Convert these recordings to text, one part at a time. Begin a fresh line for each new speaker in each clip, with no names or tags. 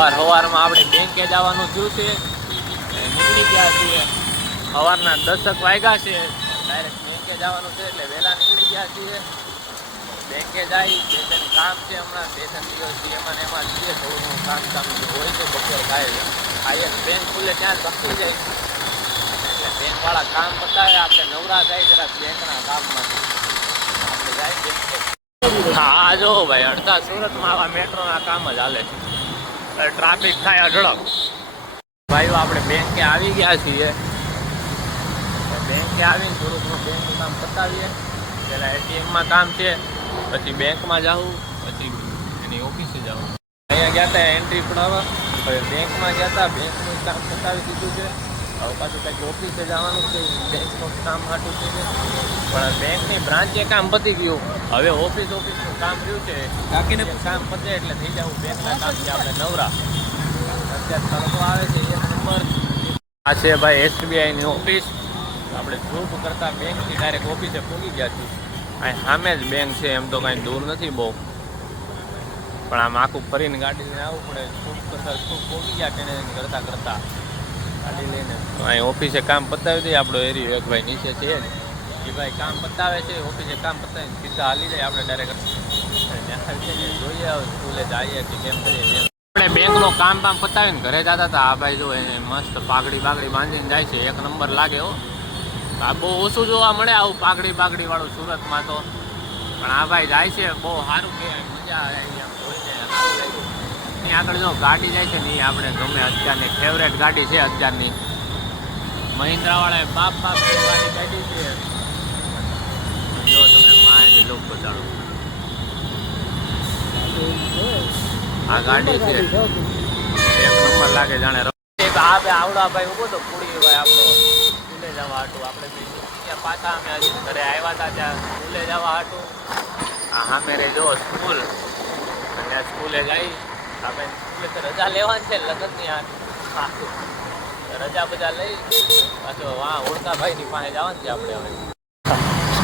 સવાર સવારમાં આપણે બેંકે જવાનું થયું છે. નીકળી ગયા છીએ. સવારના દસક વાગ્યા છે. ડાયરેક્ટ બેંકે જવાનું છે એટલે વહેલા નીકળી ગયા છીએ. બેંકે જાય ત્રણ કામ છે હમણાં. બે ત્રણ છે, એમાં એમાં છીએ થોડું કામ કામ હોય તો બપોર આ એક બેંક ખુલે ત્યાં જ ભક્તિ જાય. એટલે બેંકવાળા કામ બતાવે, આપણે નવરા થાય જરા બેંકના કામમાં આપણે જાય બેંકે. હા જો ભાઈ, અડધા સુરતમાં આવા મેટ્રોના કામ જ હાલે છે. ટ્રાફિક થાય અઢળક. ભાઈઓ, આપણે બેંકે આવી ગયા છીએ. બેંકે આવીને થોડું થોડું બેંકનું કામ પતાવીએ. પહેલાં એટીએમમાં કામ છે, પછી બેંકમાં જાઉં, પછી એની ઓફિસે જાઉં. અહીંયા ગયા હતા એન્ટ્રી પડાવવા. હવે બેંકમાં ગયા હતા બેંકનું કામ પતાવી દીધું છે. હવે પાછું કંઈક ઓફિસે જવાનું છે બેંકનું કામ હાટું છે પણ બેંકની બ્રાન્ચે કામ પતી ગયું. હવે ઓફિસ ઓફિસનું કામ રહ્યું છે. બાકીને કામ પતે એટલે થઈ જવું બેંકના છે આપણે નવરા. અત્યારે તડકો આવે છે, એક નંબર. આ છે ભાઈ એસબીઆઈની ઓફિસ. આપણે ગ્રુપ કરતાં બેંકની ડાયરેક્ટ ઓફિસે પૂગી ગયા છીએ. અહીં સામે જ બેંક છે, એમ તો કાંઈ દૂર નથી બહુ. પણ આમ આખું ફરીને ગાડી લઈને આવવું પડે. ખૂબ કરતાં ખૂબ પહોંચી ગયા તેને કરતાં કરતાં. ગાડી લઈને. અહીં ઓફિસે કામ પતાવી દઈએ, આપણો એરિયો એક ભાઈ નીચે છે જ. એ ભાઈ કામ પતાવે છે, ઓફિસે કામ પતાવીને સીધા હાલી જાય આપણે ડાયરેક્ટ જોઈએ સ્કૂલે જઈએ કે કેમ કરીએ કામ બામ પતાવીને ઘરે જતા હતા, આ ભાઈ જો એને મસ્ત પાઘડી બાગડી બાંધીને જાય છે, એક નંબર લાગે હો. બહુ ઓછું જોવા મળે, આવું પાઘડી બાગડી સુરતમાં તો. પણ આ ભાઈ જાય છે, બહુ સારું કહેવાય, મજા આવે અહીં આગળ જો ગાડી જાય છે ને આપણે ગમે અત્યારની ફેવરેટ ગાડી છે, અત્યારની. મહિન્દ્રાવાળાએ બાપ બાપ ગાડી કાઢી છે. તમને લોક બતાડું. આ ગાડી છે. એક નંબર લાગે જાણે એક આ બે આવડા ભાઈ ઊભો તો પૂરી ભાઈ આપણો. ભૂલે જવા હાટું. આપણે ત્યાં પાછા અમે હજી ઘરે આવ્યા હતા ત્યાં. સ્કૂલે જવા હાટું. આ સામે રે જો સ્કૂલ. અને સ્કૂલે જઈ આપણે સ્કૂલે તો રજા લેવાની છે લગ્નની આ રજા બધા લઈ. પાછો વાં ઓળખા ભાઈની પાસે જવાનું છે આપણે હવે.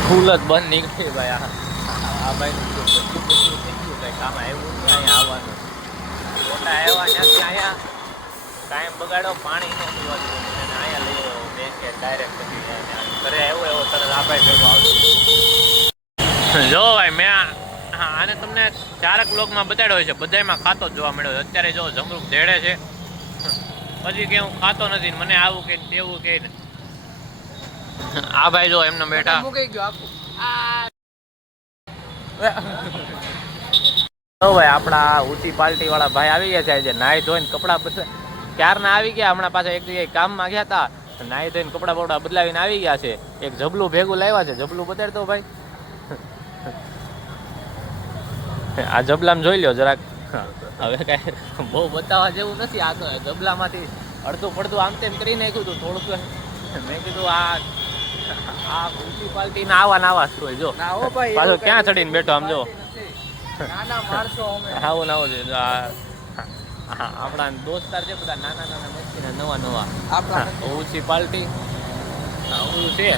સ્કૂલ જ બંધ નીકળી ભાઈ આ. આ ભાઈ બધું બધું થઈ ગયું કંઈ કામ આવ્યું નહીં અહીંયા આવવાનું. મોટા આવ્યા ત્યાંથી અહીંયા. ટાઈમ બગાડો, પાણી નો પીવા દીધું અને અહીંયા લઈ આવ્યો બેંકે ડાયરેક્ટ પછી ઘરે આવ્યો એવો તરત આ ભાઈ ભેગો આવ્યો જો ભાઈ, મેં આને તમને ચારક બ્લોગમાં બતાડ્યો છે. બધામાં ખાતો જોવા મળ્યો અત્યારે જો જમરૂક ધેડે છે. પછી કે હું ખાતો નથી મને આવું કે તેવું કે આ ભાઈ જો એમને બેઠા
મૂકી ગયો
તો ભાઈ આપણા ઊંચી પાર્ટી વાળા ભાઈ આવી ગયા છે આજે. નાહી ધોઈને કપડાં બદલા ક્યારના આવી ગયા? હમણાં પાછા એક જગ્યાએ કામમાં ગયા હતા. નાહી ધોઈને કપડાં બપડા બદલાવીને આવી ગયા છે. એક જબલું ભેગું લાવ્યા છે. જબલું બતાડ ભાઈ. આ જબલામાં જોઈ લ્યો જરાક. હવે કાંઈ બહુ બતાવવા જેવું નથી. આ તો જબલામાંથી અડધું પડધું આમ તેમ કરી નાખ્યું હતું. થોડુંક મેં કીધું આ આ ઊંચી પાર્ટીના આવા નાવા જ જો.
ના ભાઈ
પાછો ક્યાં ચડીને બેઠો આમ જો? આવો નાવો છે જો આ આ આપણા દોસ્તાર છે બધા નાના નાના મસ્તીના નવા નવા.
આપણા
ઊંચી પાર્ટી આવું છે.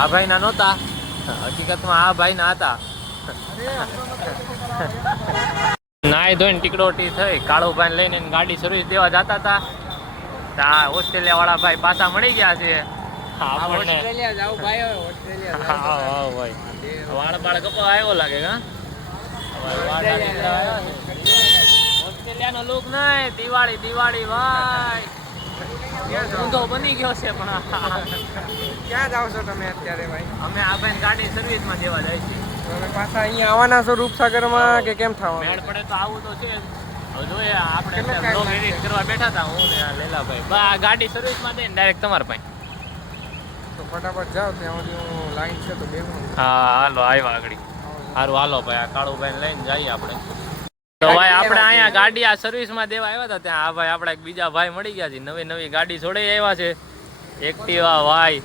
આ ભાઈના નહોતા. હકીકતમાં આ ભાઈના હતા. નાય ધોઈને ટીકડોટી થઈ કાળો ભાઈ લઈને ગાડી સર્વિસ દેવા જતા હતા. ઓસ્ટ્રેલિયા વાળા ભાઈ પાછા મળી ગયા છે. આપણને.
ઓસ્ટ્રેલિયા જાવ ભાઈ હવે ઓસ્ટ્રેલિયા
હા હા ભાઈ. વાળ બાળ કપા આવ્યો લાગે કા ઓસ્ટ્રેલિયાનો લુક નહીં. દિવાળી દિવાળી ભાઈ. ઊંધો બની ગયો છે પણ.
ક્યાં જાવ છો તમે અત્યારે ભાઈ?
અમે આ ભાઈ ગાડી સર્વિસમાં દેવા જાય છે
પાછા અહીંયા આવવાના છો રૂપસાગરમાં કે કેમ થવાનું?
મેળ પડે તો આવું તો છે જોઈએ આપણે કરવા બેઠા હતા હું ને લેલાભાઈ. બા ગાડી સર્વિસમાં દે ને ડાયરેક્ટ તમારા પાસે.
તો ફટાફટ જાઓ ત્યાં સુધી હું લાઈન છે તો બેહું.
હા હાલો આવ્યા આગળ. સારું હાલો ભાઈ આ કાળુભાઈ લઈને જઈએ આપણે. તો ભાઈ આપણે અહીંયા ગાડી આ સર્વિસમાં દેવા આવ્યા હતા ત્યાં. આ ભાઈ આપણા એક બીજા ભાઈ મળી ગયા છે. નવી નવી ગાડી છોડી આવ્યા છે. એક્ટિવા ભાઈ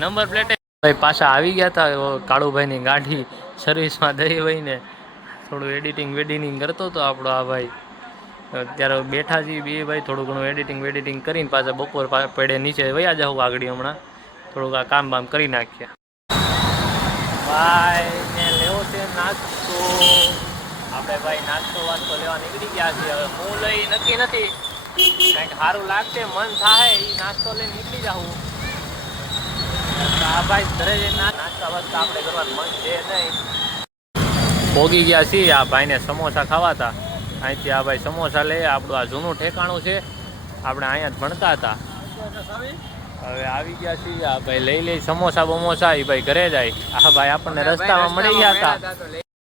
નંબર પ્લેટ ભાઈ પાછા આવી ગયા હતા. કાળુભાઈની ગાડી સર્વિસમાં દઈ વહીને થોડું એડિટિંગ વેડિટિંગ કરતો હતો આપણો આ ભાઈ. અત્યારે બેઠા છીએ બે ભાઈ થોડું ઘણું એડિટિંગ વેડિટિંગ કરીને પાછા બપોર પડે નીચે વયા જાઉં આગળ હમણાં. થોડુંક આ કામ બામ કરી નાખીએ. ભાઈ ને લેવો છે નાસ્તો. આપણે ભાઈ નાસ્તો વાસ્તો લેવા નીકળી ગયા છે હવે હું લઈ નક્કી નથી. કંઈક સારું લાગશે, મન થાય એ નાસ્તો લઈને નીકળી જાઉં. આ ભાઈ ઘરે જઈને નાસ્તા વાસ્તા આપણે કરવાનું મન છે નહીં. ભોગી ગયા છીએ. આ ભાઈને સમોસા ખાવાતા અહીંથી આ ભાઈ સમોસા લે. આપણું આ જૂનું ઠેકાણું છે. આપણે અહીંયા જ ભણતા હતા. હવે આવી ગયા છીએ. આ ભાઈ લઈ લઈ સમોસા બમોસા એ ભાઈ ઘરે જાય. આ ભાઈ આપણને રસ્તામાં મળી ગયા હતા.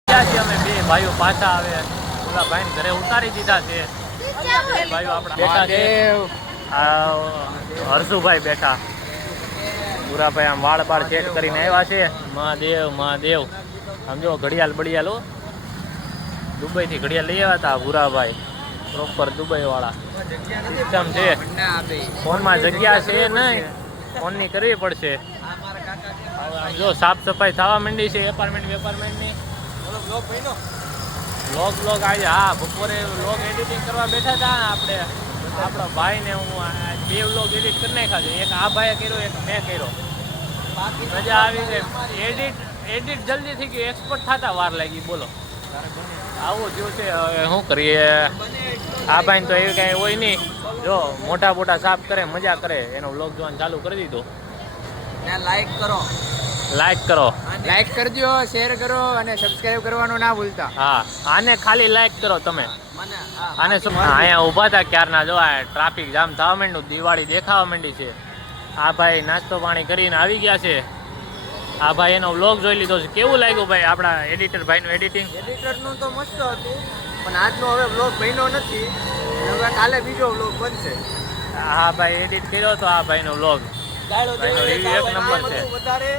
ગયા છીએ અમે બે ભાઈઓ પાછા આવે. ઓલા ભાઈને ઘરે ઉતારી દીધા છે. ભાઈઓ આપણા બેઠા છે આ હર્ષુભાઈ બેઠા. પુરાભાઈ આમ વાળ બાળ ચેક કરીને આવ્યા છે. મહાદેવ મહાદેવ. સમજો ઘડિયાળ બળિયાલ દુબઈથી ઘડિયાળ લઈ આવ્યા હતા ભૂરાભાઈ. પ્રોપર દુબઈ વાળા સિસ્ટમ છે ફોનમાં જગ્યા છે નહીં? ફોનની કરવી પડશે. જો સાફ સફાઈ થવા માંડી છે એપાર્ટમેન્ટ વેપાર્ટમેન્ટની વ્લોગ વ્લોગ આજે હા બપોરે લોગ એડિટિંગ કરવા બેઠા હતા ને આપણે. આપણા ભાઈને હું આ બે લોગ એડિટ કરી નાખ્યા છે. એક આ ભાઈએ કર્યો એક મેં કર્યો. મજા આવી ગઈ. એડિટ એડિટ જલ્દી થઈ ગયું. એક્સપર્ટ થતા વાર લાગી બોલો. આવું થયું છે હવે શું કરીએ? આ ભાઈ તો એવું કાંઈ હોય નહીં. જો મોટા મોટા સાફ કરે મજા કરે. એનો વ્લોગ જોવાનું ચાલુ કરી દીધો.
લાઈક કરો.
લાઈક કરો.
લાઈક કરજો શેર કરો અને સબસ્ક્રાઇબ કરવાનું ના ભૂલતા.
હા આને ખાલી લાઈક કરો તમે. આને શું અહીંયા ઊભા હતા ક્યારના જો આ ટ્રાફિક જામ થવા માંડ્યું દિવાળી દેખાવા માંડી છે. આ ભાઈ નાસ્તો પાણી કરીને આવી ગયા છે. આ ભાઈ એનો વ્લોગ જોઈ લીધો છે. કેવું લાગ્યું ભાઈ આપણા એડિટર ભાઈનું એડિટિંગ
એડિટરનું તો મસ્ત હતું પણ આજનો હવે વ્લોગ બન્યો નથી. હવે કાલે બીજો વ્લોગ બનશે.
હા ભાઈ એડિટ કર્યો તો આ ભાઈનો વ્લોગ એક નંબર છે.
વધારે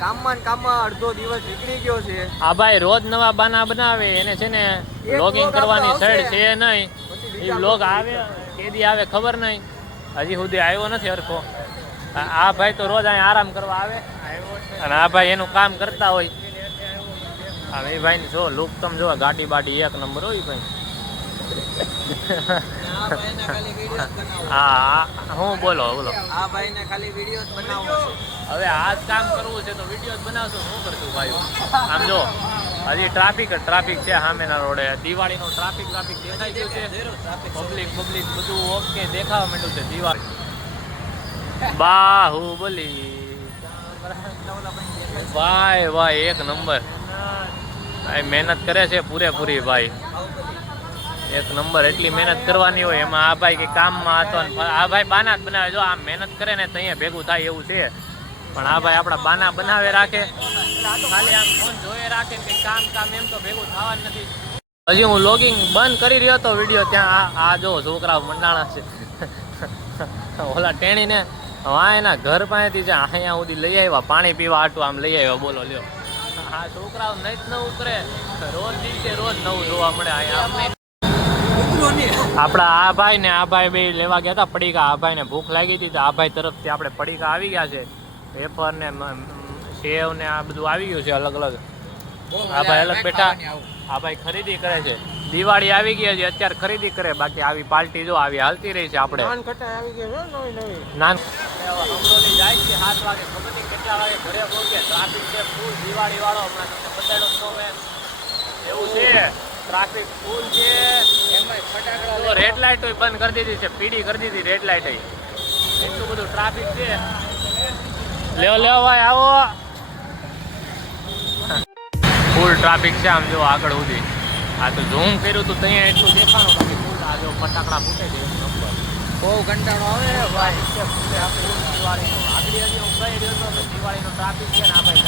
કામમાં કામમાં અડધો દિવસ નીકળી ગયો છે.
હા ભાઈ રોજ નવા બાના બનાવે એને છે ને વ્લોગિંગ કરવાની
આપણો
છે નહીં. એ
બીજા
વ્લોગ આવે કેદી આવે ખબર નહીં. હજી સુધી આવ્યો નથી હરખો. આ ભાઈ તો રોજ અહીંયા આરામ કરવા આવે. અને આ ભાઈ એનું કામ કરતા હોય. હવે એ ભાઈ જો લુક તમે જો ગાડી બાડી એક નંબર હોય ભાઈ. હા હા હું બોલો બોલો.
આ ભાઈને ખાલી વીડિયો જ બનાવવો
હવે આ જ કામ કરવું છે તો વીડિયો જ બનાવશો શું કરશું ભાઈ? આમ જો હજી ટ્રાફિક જ ટ્રાફિક છે સામેના રોડે. દિવાળીનો ટ્રાફિક ટ્રાફિક દેખાઈ ગયો છે. પબ્લિક પબ્લિક બધું ઓકે દેખાવા માંડ્યું છે. દિવાળી બાહુબલી. ભાઈ ભાઈ, એક નંબર. ભાઈ, મહેનત કરે છે પૂરેપૂરી, ભાઈ. એક નંબર, એટલી મહેનત કરવાની હોય, એમાં આ ભાઈ કે કામમાં હતો આ ભાઈ બાના જ બનાવે. જો આ મહેનત કરે ને, તો અહીંયા ભેગું થાય એવું છે. પણ આ ભાઈ આપણા બાના બનાવે રાખે. ખાલી આમ ફોન જોઈ રાખે કે કામ કામ એમ તો ભેગું થવા જ નથી. હજી હું લોગિંગ બંધ કરી રહ્યો હતો વીડિયો, ત્યાં આ આ જો છોકરા મંડાણા છે. ઓલા ટેણીને હા એના ઘર પાસેથી જે અહીંયા સુધી લઈ આવ્યા પાણી પીવા હાટું આમ લઈ આવ્યા બોલો લ્યો. હા છોકરાઓ નહીં જ નવું કરે રોજ દિવસે રોજ નવું જોવા મળે અહીંયા આપણા આ ભાઈ ને આ ભાઈ બે લેવા ગયા હતા પડીકા. આ ભાઈ ને ભૂખ લાગી હતી તો આ ભાઈ તરફથી આપણે પડીકા આવી ગયા છે. વેફર ને સેવ ને આ બધું આવી ગયું છે અલગ અલગ આ ભાઈ અલગ બેઠા. આ ભાઈ ખરીદી કરે છે. દિવાળી આવી ગઈ છે અત્યારે ખરીદી કરે બાકી આવી પાર્ટી જો આવી હાલતી રહી છે આપણે.
નાન કટાઈ આવી ગયો નવી નવી.
નાન અમરોલી જાય છે સાત વાગે ખબર નહીં કેટલા વાગે ઘરે પહોંચે. ટ્રાફિક છે ફૂલ દિવાળી વાળો હમણાં તમને બતાડો છો મેં એવું છે? ટ્રાફિક ફૂલ છે.
એમાં ફટાકડા
રેડ લાઇટ બંધ કરી દીધી છે પીડી કરી દીધી રેડ લાઇટ એટલું બધું ટ્રાફિક છે. લેવો લેવો ભાઈ આવો. ફૂલ ટ્રાફિક છે આમ જો આગળ સુધી. આ તો ઝૂમ કર્યું તો ત્યાં એટલું દેખાણું બાકી ફૂલ. આ જો ફટાકડા ફૂટે છે નંબર
બહુ કંટાળો આવે ભાઈ.
છે ફૂલે આ ફૂલ દિવાળીનું આગળ હજી હું કહી રહ્યો હતો કે દિવાળીનો ટ્રાફિક છે ને આ ભાઈ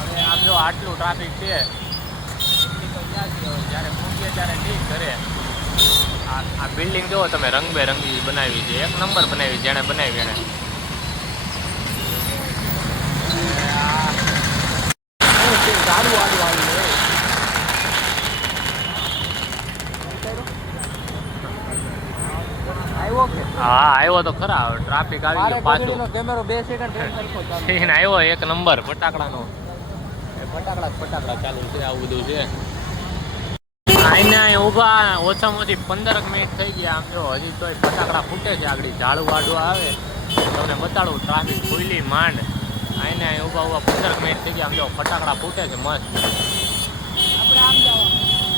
હવે આમ જો આટલું ટ્રાફિક છે એટલી તો ક્યાં જ્યારે પહોંચીએ ત્યારે ઠીક આ આ બિલ્ડિંગ જુઓ તમે રંગબેરંગી બનાવી છે. એક નંબર બનાવી જેણે બનાવી એણે
શું છે ગાડું આડું આવ્યું છે આવ્યો કે?
હા આવ્યો તો ખરા. ટ્રાફિક આવી ગયો પાછો.
કેમેરો 2 સેકન્ડ ટ્રેન સરખો ચાલુ.
સીન આવ્યો એક નંબર ફટાકડાનો. ફટાકડા ફટાકડા ચાલુ છે આવું બધું છે. આઈને ઊભા ઓછામાં ઓછી પંદર મિનિટ થઈ ગયા આમ જો હજી તોય ફટાકડા ફૂટે છે આગળ. ઝાડુ વાડુ આવે. તમને બતાડું ટ્રાફિક ખુલ્લી માંડ. આઈને અહીં ઊભા ઊભા મિનિટ થઈ ગયા આમ જો ફટાકડા ફૂટે છે મસ્ત.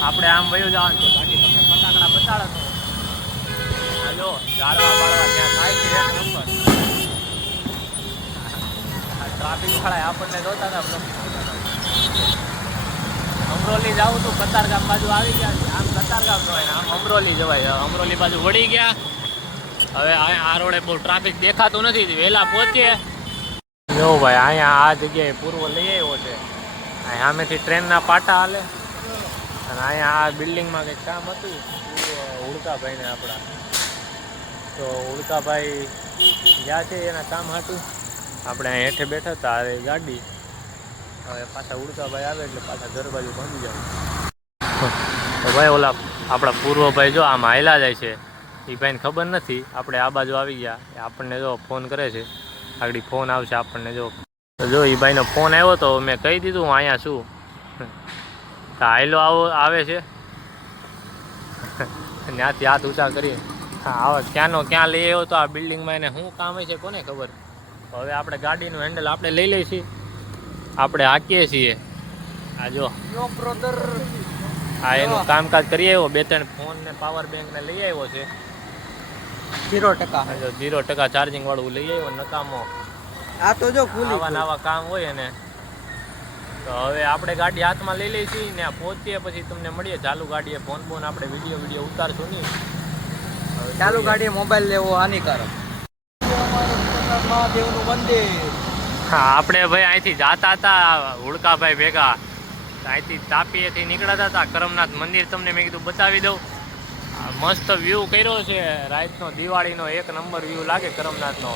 આપણે આમ વયું જવાનું છે. બાકી તમને ફટાકડા બતાડો જો ઝાડવા બાળવા ત્યાં થાય છે એક નંબર ટ્રાફિક વાળા આપણને જોતા હતા અમરોલી જાવું તું કતારગામ બાજુ આવી ગયા છે આમ કતારગામ જવાય આમ અમરોલી જવાય. અમરોલી બાજુ વળી ગયા. હવે આ રોડે બહુ ટ્રાફિક દેખાતું નથી. વહેલા પહોંચીએ. જો ભાઈ, અહીંયા આ જગ્યાએ પૂર્વ લઈ આવ્યો છે. અહીંયા સામેથી ટ્રેનના પાટા હાલે. અને અહીંયા આ બિલ્ડિંગમાં કંઈક કામ હતું. ઉડકાભાઈને આપણા. તો ઉડકાભાઈ ગયા છે એના કામ હતું આપણે હેઠે બેઠા હતા હવે ગાડી. હવે પાછા ઉડકાભાઈ આવે એટલે પાછા ઘર બાજુ પહોંચી જાય. તો ભાઈ ઓલા આપણા પૂર્વભાઈ જો આમ હાયલા જાય છે એ ભાઈને ખબર નથી. આપણે આ બાજુ આવી ગયા. આપણને જો ફોન કરે છે. આગળ ફોન આવશે આપણને જો. જો એ ભાઈનો ફોન આવ્યો તો મેં કહી દીધું, હું અહીંયા છું. તો હાયલો આવો, આવે છે. ત્યાંથી હાથ ઊંચા કરી હા આવે ક્યાંનો ક્યાં લઈ આવ્યો તો આ બિલ્ડિંગમાં એને શું કામ છે કોને ખબર? હવે આપણે ગાડીનું હેન્ડલ આપણે લઈ લઈએ છીએ આપણે હાકીએ છીએ. આ જો. આ એનું કામકાજ કરી આવ્યો. બે ત્રણ ફોન ને પાવર બેંક ને લઈ આવ્યો છે.
ઝીરો ટકા.
જો ઝીરો ટકા ચાર્જિંગ વાળું લઈ આવ્યો નકામો.
આ તો જો
આવા નવા કામ હોય ને તો હવે આપણે ગાડી હાથમાં લઈ લઈએ છીએ ને પહોંચીએ પછી તમને મળીએ. ચાલુ ગાડીએ ફોન બોન આપણે વીડિયો વીડિયો ઉતારશું નહીં.
ચાલુ ગાડી મોબાઈલ લેવો હાનિકારક. મહાદેવનું મંદિર
હા, આપણે ભાઈ અહીંથી જાતા હતા, હુડકાભાઈ ભેગા. અહીંથી તાપીએથી નીકળ્યા હતા, કરમનાથ મંદિર તમને મેં કીધું બતાવી દઉં. મસ્ત વ્યૂ કર્યો છે, રાતનો દિવાળીનો એક નંબર વ્યૂ લાગે કરમનાથનો.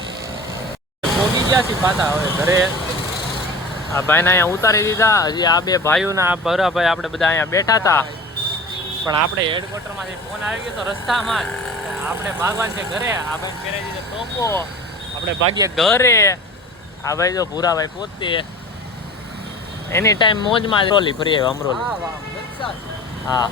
પોગી ગયા છીએ પાછા હવે ઘરે. આ ભાઈને અહીંયા ઉતારી દીધા, હજી આ બે ભાઈઓના ભરાભાઈ આપણે બધા અહીંયા બેઠા હતા. પણ આપણે હેડક્વાર્ટરમાંથી ફોન આવી ગયો તો રસ્તામાં જ. આપણે ભાગવાન છે ઘરે. આ ભાઈ પહેરાઈ દીધો ટોપો. આપણે ભાગીએ ઘરે. આ ભાઈ જો ભૂરાભાઈ પોતે. એની ટાઈમ મોજમાં અમરોલી ફરી આવ્યો અમરોલી.
હા.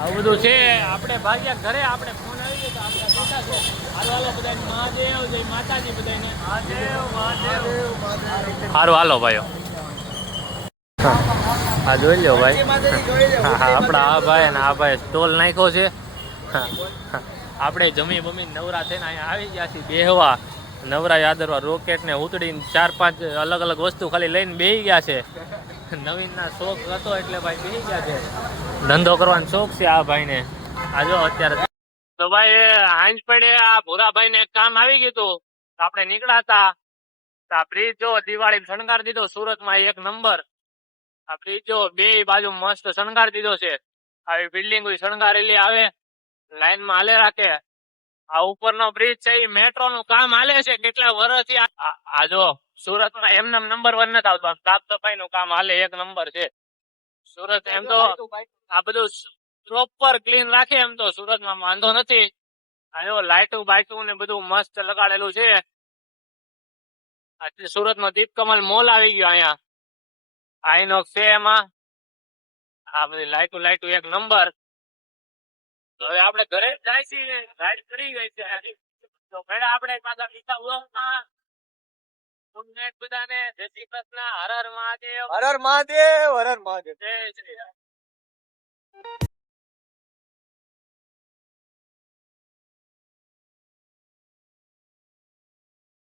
આવું બધું છે. આપણે ભાગ્યા ઘરે. આપણે ફોન આવી ગયો તો આપણે બેઠા છે. હાલો હાલો બધાને મહાદેવ જય માતાજી બધાને. મહાદેવ મહાદેવ. સારું હાલો ભાઈઓ. હા જોઈ લ્યો ભાઈ. આપણા આ ભાઈ આ ભાઈ સ્ટોલ નાખ્યો છે. આપણે જમી બમી નવરા થઈને અહીંયા આવી ગયા છીએ બેહવા. નવરા યાદરવા રોકેટ ને ઉતડીને ચાર પાંચ અલગ અલગ વસ્તુ ખાલી લઈને બેહી ગયા છે. નવીનના શોખ હતો એટલે ભાઈ બેહી ગયા છે. ધંધો કરવાનો શોખ છે આ ભાઈને. આ જો અત્યારે તો ભાઈ હાંજ પડે આ ભોરાભાઈ ને કામ આવી ગયું હતું. તો આપણે નીકળ્યા હતા. તો બ્રિજ જો દિવાળી શણગાર દીધો સુરતમાં એક નંબર. આ બ્રિજ જો બે બાજુ મસ્ત શણગાર દીધો છે. આવી બિલ્ડિંગ શણગારેલી આવે લાઈનમાં હાલે રાખે. આ ઉપરનો બ્રિજ છે મેટ્રો નું કામ હાલે છે કેટલા વર્ષથી આ- જો સુરતમાં એમને નંબર વન નથી આવતો. સાફ સફાઈ નું કામ હાલે એક નંબર છે. સુરત એમ તો આ બધું પ્રોપર ક્લીન રાખે એમ તો સુરતમાં વાંધો નથી. આ જો લાઇટું ને બધું મસ્ત લગાડેલું છે. સુરતમાં દીપકમલ મોલ આવી ગયો અહીંયા. આઈનોક્સ છે એમાં આ બધી લાઈટું લાઈટું એક નંબર હવે આપણે ઘરે જ જાય છે રાઈડ કરી ગઈ છે તો પેલા આપણે પાછા બીજા વ્લોગમાં તમને બધાને જય શ્રી કૃષ્ણ. હર હર મહાદેવ.
હર હર મહાદેવ હર હર મહાદેવ.
જય શ્રી રામ.